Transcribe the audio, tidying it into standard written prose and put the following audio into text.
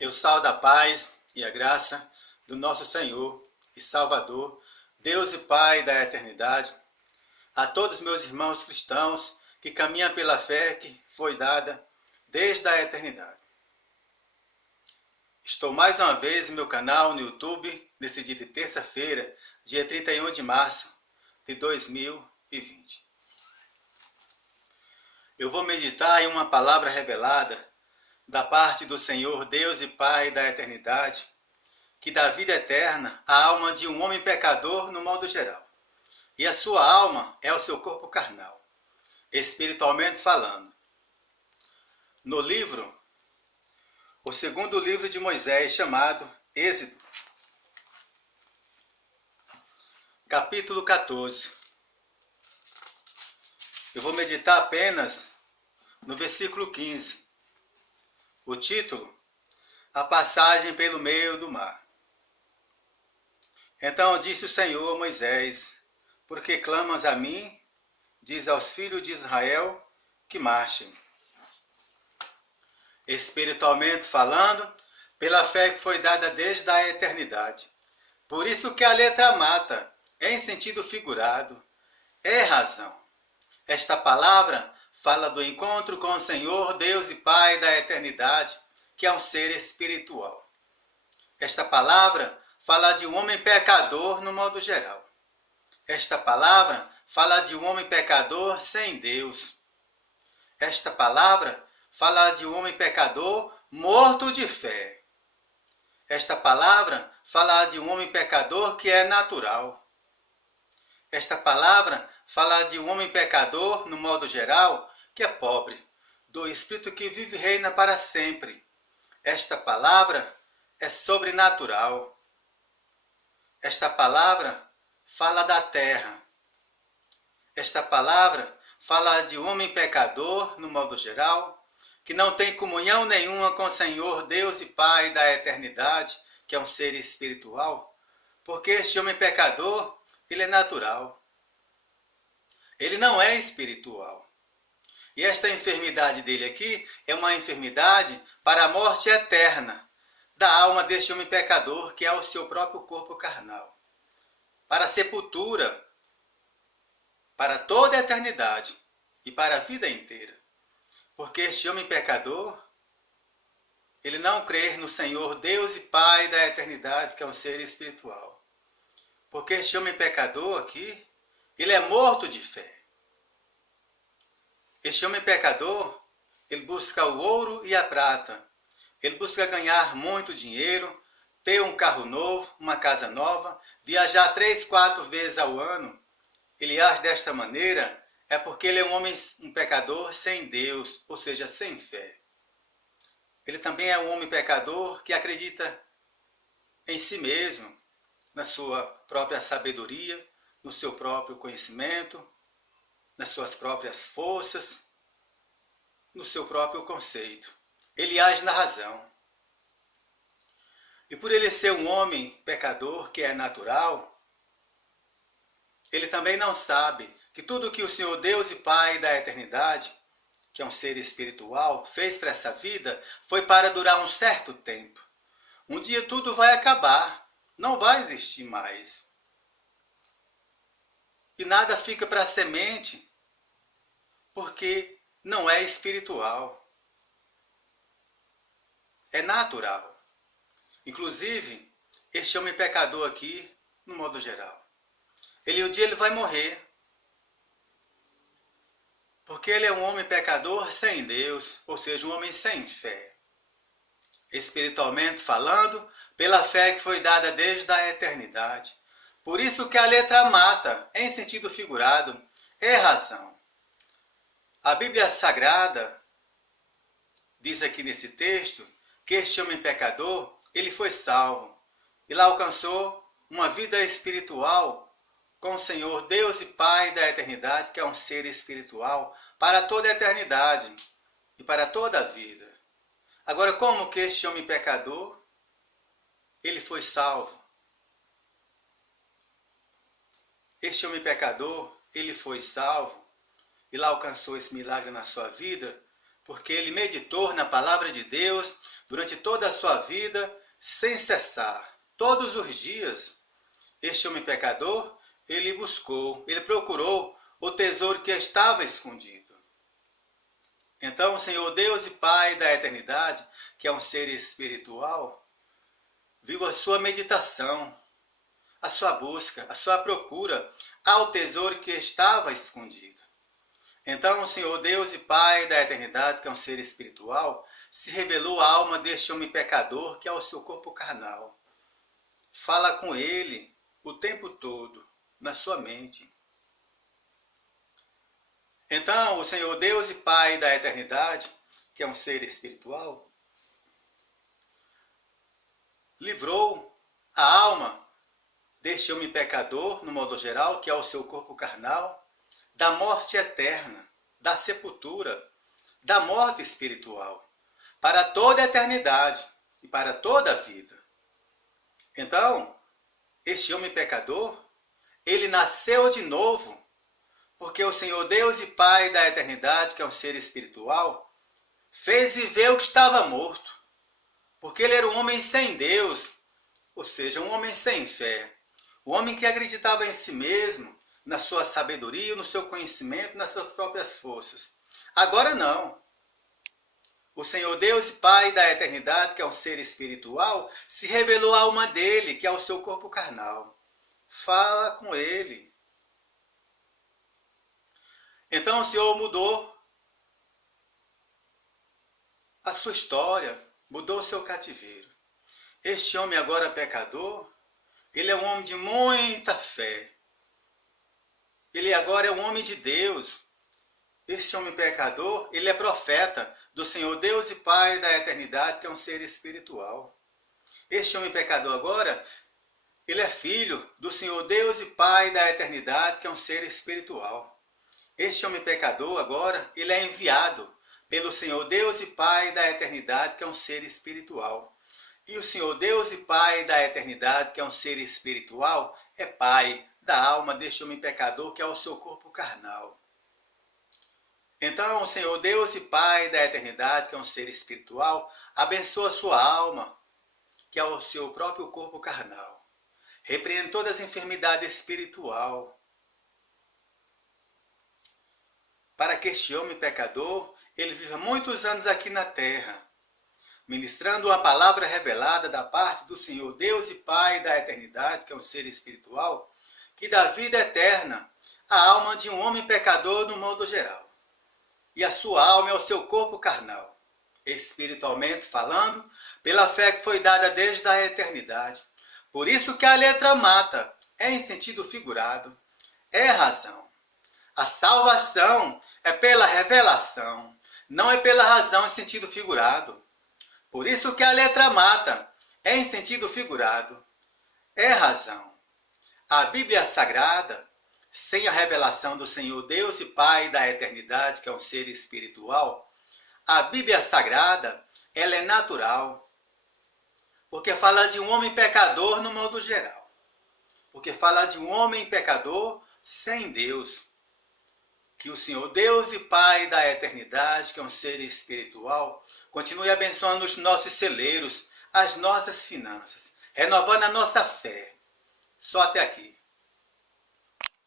Eu saúdo a paz e a graça do nosso Senhor e Salvador, Deus e Pai da eternidade, a todos meus irmãos cristãos que caminham pela fé que foi dada desde a eternidade. Estou mais uma vez em meu canal no YouTube, nesse dia de terça-feira, dia 31 de março de 2020. Eu vou meditar em uma palavra revelada da parte do Senhor, Deus e Pai da eternidade, que dá vida eterna à alma de um homem pecador no modo geral. E a sua alma é o seu corpo carnal, espiritualmente falando. No livro, o segundo livro de Moisés, chamado Êxodo, capítulo 14. Eu vou meditar apenas no versículo 15. O título, a passagem pelo meio do mar. Então disse o Senhor a Moisés: por que clamas a mim? Diz aos filhos de Israel que marchem. Espiritualmente falando, pela fé que foi dada desde a eternidade. Por isso que a letra mata, em sentido figurado, é razão. Esta palavra fala do encontro com o Senhor, Deus e Pai da eternidade, que é um ser espiritual. Esta palavra fala de um homem pecador no modo geral. Esta palavra fala de um homem pecador sem Deus. Esta palavra fala de um homem pecador morto de fé. Esta palavra fala de um homem pecador que é natural. Esta palavra fala de um homem pecador, no modo geral, que é pobre, do Espírito que vive e reina para sempre. Esta palavra é sobrenatural. Esta palavra fala da terra. Esta palavra fala de um homem pecador, no modo geral, que não tem comunhão nenhuma com o Senhor, Deus e Pai da eternidade, que é um ser espiritual, porque este homem pecador, ele é natural. Ele não é espiritual. E esta enfermidade dele aqui é uma enfermidade para a morte eterna da alma deste homem pecador, que é o seu próprio corpo carnal. Para a sepultura, para toda a eternidade e para a vida inteira. Porque este homem pecador, ele não crê no Senhor, Deus e Pai da eternidade, que é um ser espiritual. Porque este homem pecador aqui, ele é morto de fé. Este homem pecador, ele busca o ouro e a prata. Ele busca ganhar muito dinheiro, ter um carro novo, uma casa nova, viajar 3, 4 vezes ao ano. Ele age desta maneira é porque ele é um pecador sem Deus, ou seja, sem fé. Ele também é um homem pecador que acredita em si mesmo, na sua própria sabedoria, no seu próprio conhecimento, nas suas próprias forças, no seu próprio conceito. Ele age na razão. E por ele ser um homem pecador, que é natural, ele também não sabe que tudo que o Senhor Deus e Pai da eternidade, que é um ser espiritual, fez para essa vida, foi para durar um certo tempo. Um dia tudo vai acabar, não vai existir mais. E nada fica para a semente, porque não é espiritual. É natural. Inclusive, este homem pecador aqui, no modo geral, um dia ele vai morrer. Porque ele é um homem pecador sem Deus, ou seja, um homem sem fé. Espiritualmente falando, pela fé que foi dada desde a eternidade. Por isso que a letra mata, em sentido figurado, é razão. A Bíblia Sagrada diz aqui nesse texto que este homem pecador, ele foi salvo. Ele alcançou uma vida espiritual com o Senhor, Deus e Pai da eternidade, que é um ser espiritual, para toda a eternidade e para toda a vida. Agora, como que este homem pecador, ele foi salvo? Este homem pecador, ele foi salvo, ele alcançou esse milagre na sua vida, porque ele meditou na palavra de Deus durante toda a sua vida, sem cessar, todos os dias. Este homem pecador, ele buscou, ele procurou o tesouro que estava escondido. Então, o Senhor Deus e Pai da eternidade, que é um ser espiritual, viu a sua meditação, a sua busca, a sua procura ao tesouro que estava escondido. Então, o Senhor Deus e Pai da eternidade, que é um ser espiritual, se revelou à alma deste homem pecador, que é o seu corpo carnal. Fala com ele o tempo todo, na sua mente. Então, o Senhor Deus e Pai da eternidade, que é um ser espiritual, livrou a alma deste homem pecador, no modo geral, que é o seu corpo carnal, da morte eterna, da sepultura, da morte espiritual, para toda a eternidade e para toda a vida. Então, este homem pecador, ele nasceu de novo, porque o Senhor Deus e Pai da eternidade, que é um ser espiritual, fez viver o que estava morto, porque ele era um homem sem Deus, ou seja, um homem sem fé, um homem que acreditava em si mesmo, na sua sabedoria, no seu conhecimento, nas suas próprias forças. Agora não. O Senhor Deus e Pai da eternidade, que é um ser espiritual, se revelou à alma dele, que é o seu corpo carnal. Fala com ele. Então o Senhor mudou a sua história, mudou o seu cativeiro. Este homem agora pecador, ele é um homem de muita fé. Ele agora é um homem de Deus. Este homem pecador, ele é profeta do Senhor Deus e Pai da eternidade, que é um ser espiritual. Este homem pecador agora, ele é filho do Senhor Deus e Pai da eternidade, que é um ser espiritual. Este homem pecador agora, ele é enviado pelo Senhor Deus e Pai da eternidade, que é um ser espiritual. E o Senhor Deus e Pai da eternidade, que é um ser espiritual, é Pai da alma deste homem pecador, que é o seu corpo carnal. Então, o Senhor Deus e Pai da eternidade, que é um ser espiritual, abençoa a sua alma, que é o seu próprio corpo carnal. Repreende todas as enfermidades espirituais, para que este homem pecador, ele viva muitos anos aqui na terra, ministrando uma palavra revelada da parte do Senhor Deus e Pai da eternidade, que é um ser espiritual, que dá vida eterna à alma de um homem pecador no modo geral. E a sua alma é o seu corpo carnal, espiritualmente falando, pela fé que foi dada desde a eternidade. Por isso que a letra mata, é em sentido figurado, é razão. A salvação é pela revelação, não é pela razão em sentido figurado. Por isso que a letra mata, é em sentido figurado, é razão. A Bíblia Sagrada, sem a revelação do Senhor Deus e Pai da eternidade, que é um ser espiritual, a Bíblia Sagrada, ela é natural, porque fala de um homem pecador no modo geral, porque fala de um homem pecador sem Deus, que o Senhor Deus e Pai da eternidade, que é um ser espiritual, continue abençoando os nossos celeiros, as nossas finanças, renovando a nossa fé. Só até aqui.